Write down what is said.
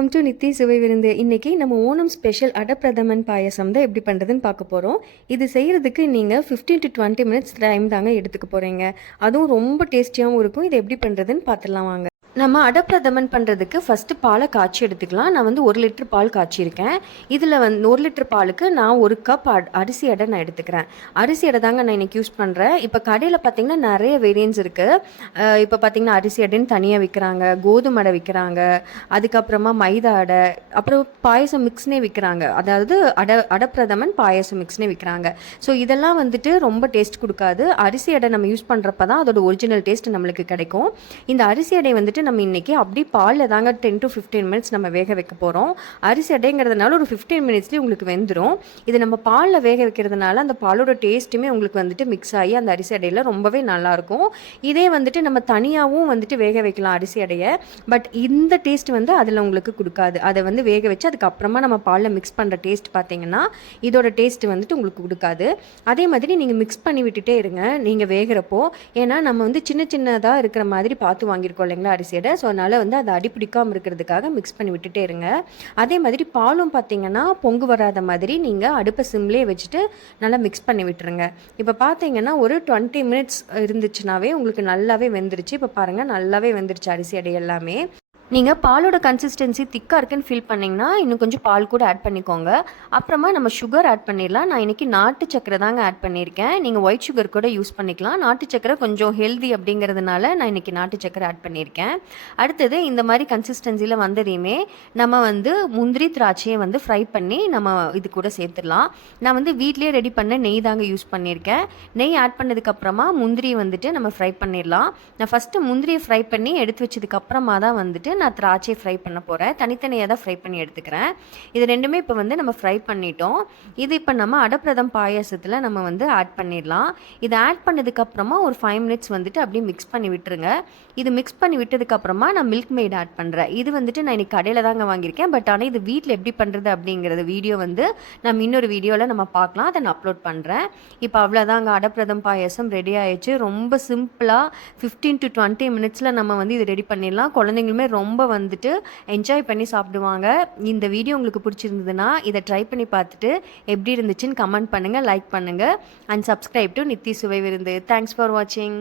Welcome to NITI சுவை விருந்து. இன்றைக்கி நம்ம ஓணம் ஸ்பெஷல் அடப்பிரதமன் பாயசம் தான் எப்படி பண்ணுறதுன்னு பார்க்க போகிறோம். இது செய்கிறதுக்கு நீங்கள் 15 to 20 மினிட்ஸ் டைம் தாங்க எடுத்துக்க போகிறீங்க. அதுவும் ரொம்ப டேஸ்டியாகவும் இருக்கும். இது எப்படி பண்ணுறதுன்னு பார்த்துடலாம் வாங்க. நம்ம அடப்பிரதமன் பண்ணுறதுக்கு ஃபஸ்ட்டு பாலை காய்ச்சி எடுத்துக்கலாம். நான் 1 லிட்டர் பால் காய்ச்சிருக்கேன். இதில் 1 லிட்டர் பாலுக்கு நான் 1 கப் அரிசி அடை நான் எடுத்துக்கிறேன். அரிசி அடை தாங்க நான் இன்றைக்கி யூஸ் பண்ணுறேன். இப்போ கடையில் பார்த்திங்கன்னா நிறைய வேரியன்ஸ் இருக்குது. இப்போ பார்த்திங்கன்னா அரிசி அடைன்னு தனியாக விற்கிறாங்க, கோதுமை அடை விற்கிறாங்க, அதுக்கப்புறமா மைதா அடை, அப்புறம் பாயசம் மிக்ஸ்னே விற்கிறாங்க. அதாவது அடப்பிரதமன் பாயசம் மிக்ஸ்னே விற்கிறாங்க. ஸோ இதெல்லாம் ரொம்ப டேஸ்ட் கொடுக்காது. அரிசி அடை நம்ம யூஸ் பண்ணுறப்ப தான் அதோட ஒரிஜினல் டேஸ்ட் நம்மளுக்கு கிடைக்கும். இந்த அரிசி அடை நம்ம இன்றைக்கி அப்படி பாலில் தாங்க 10 to 15 மினிட்ஸ் நம்ம வேக வைக்க போகிறோம். அரிசி அடைங்கிறதுனால ஒரு 15 மினிட்ஸ்லேயே உங்களுக்கு வெந்துடும். இது நம்ம பாலில் வேக வைக்கிறதுனால அந்த பாலோட டேஸ்ட்டுமே உங்களுக்கு மிக்ஸ் ஆகி அந்த அரிசி அடையில் ரொம்பவே நல்லாயிருக்கும். இதே நம்ம தனியாகவும் வேக வைக்கலாம் அரிசி அடையை. பட் இந்த டேஸ்ட் அதில் உங்களுக்கு கொடுக்காது. அதை வேக வச்சு அதுக்கப்புறமா நம்ம பாலில் மிக்ஸ் பண்ணுற டேஸ்ட் பார்த்தீங்கன்னா இதோட டேஸ்ட் உங்களுக்கு கொடுக்காது. அதே மாதிரி நீங்கள் மிக்ஸ் பண்ணி விட்டுட்டே இருங்க நீங்கள் வேகிறப்போ. ஏன்னா நம்ம சின்ன சின்னதாக இருக்கிற மாதிரி பார்த்து வாங்கியிருக்கோம் இல்லைங்களா அரிசி அடை. ஸோ அதனால் அதை அடிப்பிடிக்காமல் இருக்கிறதுக்காக மிக்ஸ் பண்ணி விட்டுட்டே இருங்க. அதே மாதிரி பாலும் பார்த்தீங்கன்னா பொங்கு வராத மாதிரி நீங்கள் அடுப்பை சிம்லேயே வச்சுட்டு நல்லா மிக்ஸ் பண்ணி விட்டுருங்க. இப்போ பார்த்தீங்கன்னா ஒரு 20 மினிட்ஸ் இருந்துச்சுனாவே உங்களுக்கு நல்லாவே வெந்துருச்சு. இப்போ பாருங்கள் நல்லாவே வெந்துருச்சு அரிசி அடை எல்லாமே. நீங்கள் பாலோட கன்சிஸ்டன்சி திக்காக இருக்குன்னு ஃபீல் பண்ணிங்கன்னா இன்னும் கொஞ்சம் பால் கூட ஆட் பண்ணிக்கோங்க. அப்புறமா நம்ம சுகர் ஆட் பண்ணிடலாம். நான் இன்றைக்கி நாட்டு சக்கரை தாங்க ஆட் பண்ணியிருக்கேன். நீங்கள் ஒயிட் சுகர் கூட யூஸ் பண்ணிக்கலாம். நாட்டு சக்கரை கொஞ்சம் ஹெல்தி அப்படிங்கிறதுனால நான் இன்றைக்கி நாட்டு சக்கரை ஆட் பண்ணியிருக்கேன். அடுத்தது இந்த மாதிரி கன்சிஸ்டன்சியில் வந்ததையுமே நம்ம முந்திரி திராட்சையை ஃப்ரை பண்ணி நம்ம இது கூட சேர்த்துடலாம். நான் வீட்லேயே ரெடி பண்ண நெய் தாங்க யூஸ் பண்ணியிருக்கேன். நெய் ஆட் பண்ணதுக்கப்புறமா முந்திரியை நம்ம ஃப்ரை பண்ணிடலாம். நான் ஃபஸ்ட்டு முந்திரியை ஃப்ரை பண்ணி எடுத்து வச்சதுக்கப்புறமா தான் நான் திராட்சை ஃப்ரை பண்ண போகிறேன். தனித்தனியாக தான் ஃப்ரை பண்ணி எடுத்துக்கிறேன். இது ரெண்டுமே இப்போ நம்ம ஃப்ரை பண்ணிட்டோம். இது இப்போ நம்ம அடப்பிரதம் பாயாசத்தில் நம்ம ஆட் பண்ணிடலாம். இதை ஆட் பண்ணதுக்கப்புறமா ஒரு 5 மினிட்ஸ் அப்படியே மிக்ஸ் பண்ணி விட்டுருங்க. இது மிக்ஸ் பண்ணி விட்டதுக்கப்புறமா நான் மில்க் மெய்ட் ஆட் பண்ணுறேன். இது நான் இன்றைக்கி கடையில் தாங்க வாங்கியிருக்கேன். பட் ஆனால் இது வீட்டில் எப்படி பண்ணுறது அப்படிங்கிறது வீடியோ நம்ம இன்னொரு வீடியோவில் நம்ம பார்க்கலாம். அதை நான் அப்லோட் பண்ணுறேன். இப்போ அவ்வளோதாங்க அடப்பிரதம் பாயாசம் ரெடி ஆயிடுச்சு. ரொம்ப சிம்பிளாக 15 to 20 மினிட்ஸில் நம்ம இது ரெடி பண்ணிடலாம். குழந்தைங்களுமே ரொம்ப என்ஜாய் பண்ணி சாப்பிடுவாங்க. இந்த வீடியோ உங்களுக்கு பிடிச்சிருந்ததுன்னா இதை ட்ரை பண்ணி பார்த்துட்டு எப்படி இருந்துச்சுன்னு கமெண்ட் பண்ணுங்கள், லைக் பண்ணுங்கள் அண்ட் சப்ஸ்கிரைப் டு நித்தி சுவை விருந்து. தேங்க்ஸ் ஃபார் வாட்சிங்.